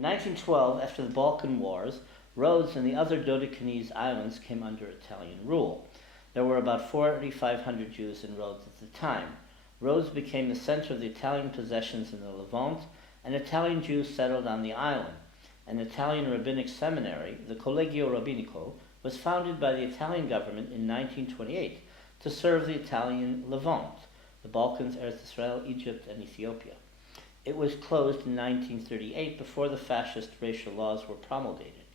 In 1912, after the Balkan Wars, Rhodes and the other Dodecanese islands came under Italian rule. There were about 4,500 Jews in Rhodes at the time. Rhodes became the center of the Italian possessions in the Levant, and Italian Jews settled on the island. An Italian rabbinic seminary, the Collegio Rabbinico, was founded by the Italian government in 1928 to serve the Italian Levant, the Balkans, Eretz Israel, Egypt, and Ethiopia. It was closed in 1938 before the fascist racial laws were promulgated.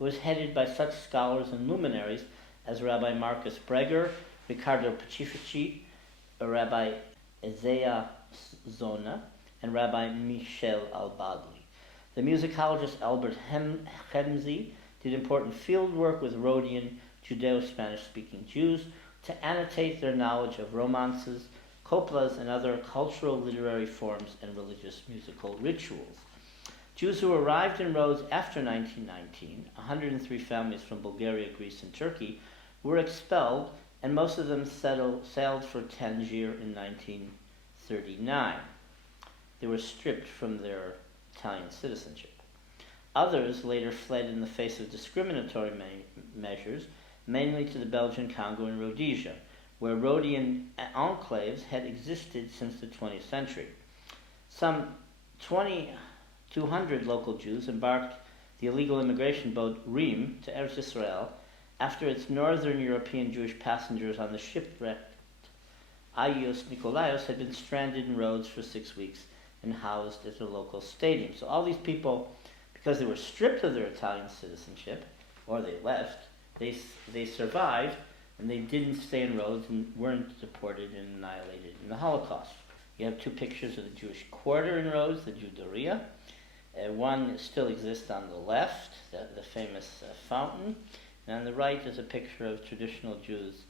It was headed by such scholars and luminaries as Rabbi Marcus Breger, Riccardo Pacifici, Rabbi Isaiah Zona, and Rabbi Michel Al-Badli. The musicologist Albert Hemzi did important field work with Rhodian Judeo-Spanish-speaking Jews to annotate their knowledge of romances, coplas, and other cultural literary forms and religious musical rituals. Jews who arrived in Rhodes after 1919, 103 families from Bulgaria, Greece, and Turkey, were expelled, and most of them sailed for Tangier in 1939. They were stripped from their Italian citizenship. Others later fled in the face of discriminatory measures, mainly to the Belgian Congo and Rhodesia, where Rhodian enclaves had existed since the 20th century. Some 2,200 local Jews embarked the illegal immigration boat Reem to Eretz Israel after its northern European Jewish passengers on the shipwrecked Agios Nikolaos had been stranded in Rhodes for 6 weeks and housed at the local stadium. So all these people, because they were stripped of their Italian citizenship, or they left, they survived, and they didn't stay in Rhodes and weren't deported and annihilated in the Holocaust. You have two pictures of the Jewish quarter in Rhodes, the Juderia. One still exists on the left, the famous fountain, and on the right is a picture of traditional Jews,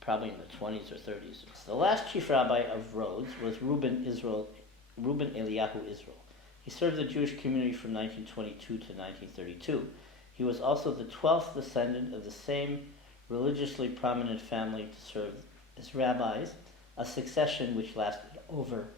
probably in the 20s or 30s. The last chief rabbi of Rhodes was Reuben Eliyahu Israel. He served the Jewish community from 1922 to 1932. He was also the 12th descendant of the same religiously prominent family to serve as rabbis, a succession which lasted over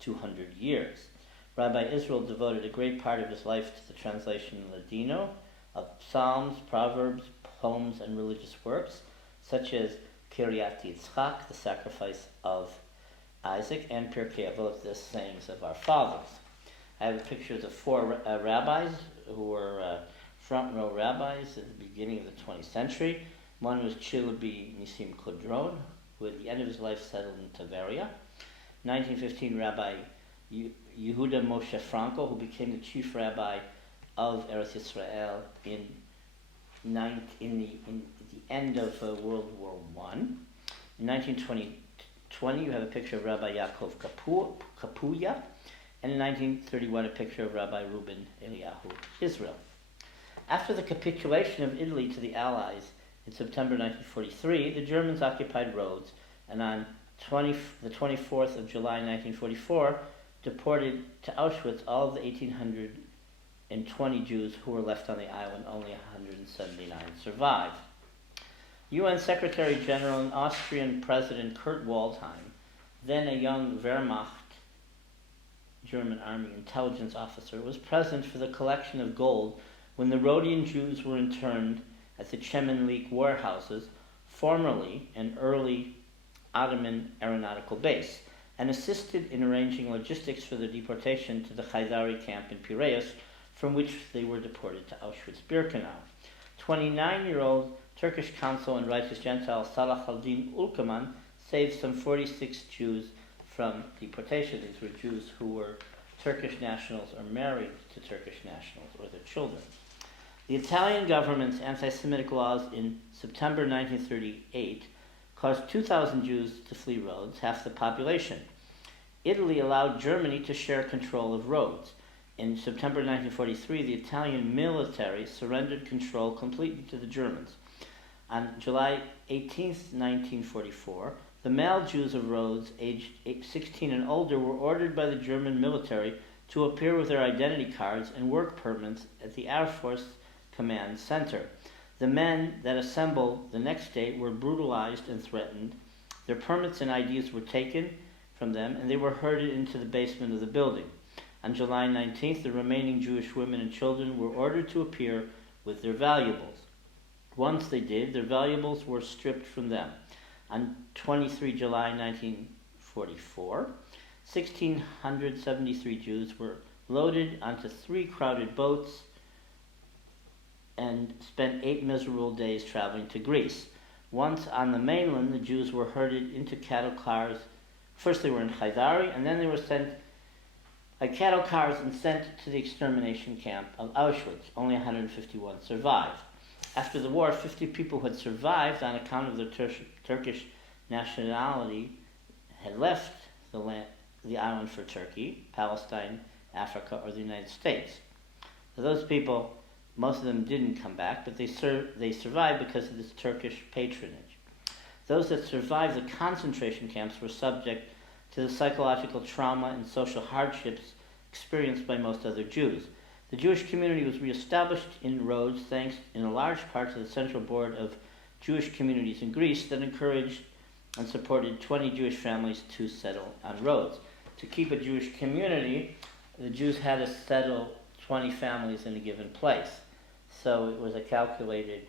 200 years. Rabbi Israel devoted a great part of his life to the translation in Ladino of Psalms, Proverbs, poems, and religious works, such as Kiryat Yitzchak, the sacrifice of Isaac, and Pirkei Avot, the sayings of our fathers. I have pictures of four rabbis who were front row rabbis at the beginning of the 20th century. One was Chilabi Nisim Kudron, who at the end of his life settled in Tveria. 1915, Rabbi Yehuda Moshe Franco, who became the chief rabbi of Eretz Yisrael in the end of World War I. In 1920, you have a picture of Rabbi Yaakov Kapuya, and in 1931, a picture of Rabbi Reuben Eliyahu Israel. After the capitulation of Italy to the Allies in September 1943, the Germans occupied Rhodes, and on the 24th of July 1944, deported to Auschwitz all of the 1,820 Jews who were left on the island. Only 179 survived. UN Secretary General and Austrian President Kurt Waldheim, then a young Wehrmacht German Army intelligence officer, was present for the collection of gold when the Rhodian Jews were interned at the Chemenlik warehouses, formerly an early Ottoman aeronautical base, and assisted in arranging logistics for the deportation to the Khaizari camp in Piraeus, from which they were deported to Auschwitz-Birkenau. 29-year-old Turkish consul and righteous Gentile Salah al-Din Ulkaman saved some 46 Jews from deportation. These were Jews who were Turkish nationals or married to Turkish nationals or their children. The Italian government's anti-Semitic laws in September 1938 caused 2,000 Jews to flee Rhodes, half the population. Italy allowed Germany to share control of Rhodes. In September 1943, the Italian military surrendered control completely to the Germans. On July 18, 1944, the male Jews of Rhodes, aged 16 and older, were ordered by the German military to appear with their identity cards and work permits at the Air Force Command Center. The men that assembled the next day were brutalized and threatened. Their permits and IDs were taken from them, and they were herded into the basement of the building. On July 19th, the remaining Jewish women and children were ordered to appear with their valuables. Once they did, their valuables were stripped from them. On 23 July 1944, 1,673 Jews were loaded onto 3 crowded boats and spent 8 miserable days traveling to Greece. Once on the mainland, the Jews were herded into cattle cars. First they were in Haidari, and then they were sent by cattle cars and sent to the extermination camp of Auschwitz. Only 151 survived. After the war, 50 people who had survived on account of their Turkish nationality had left the island for Turkey, Palestine, Africa, or the United States. So those people, most of them didn't come back, but they survived because of this Turkish patronage. Those that survived the concentration camps were subject to the psychological trauma and social hardships experienced by most other Jews. The Jewish community was reestablished in Rhodes thanks in a large part to the Central Board of Jewish Communities in Greece that encouraged and supported 20 Jewish families to settle on Rhodes. To keep a Jewish community, the Jews had to settle 20 families in a given place. So it was a calculated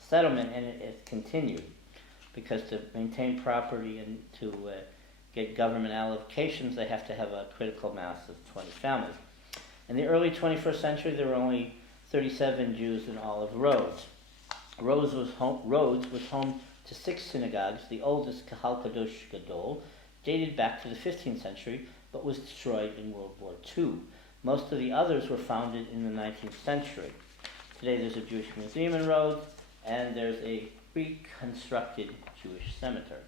settlement, and it continued, because to maintain property and to get government allocations, they have to have a critical mass of 20 families. In the early 21st century, there were only 37 Jews in all of Rhodes. Rhodes was home to 6 synagogues, the oldest, Kahal Kadosh Gadol, dated back to the 15th century, but was destroyed in World War II. Most of the others were founded in the 19th century. Today there's a Jewish museum in Rhodes, and there's a reconstructed Jewish cemetery.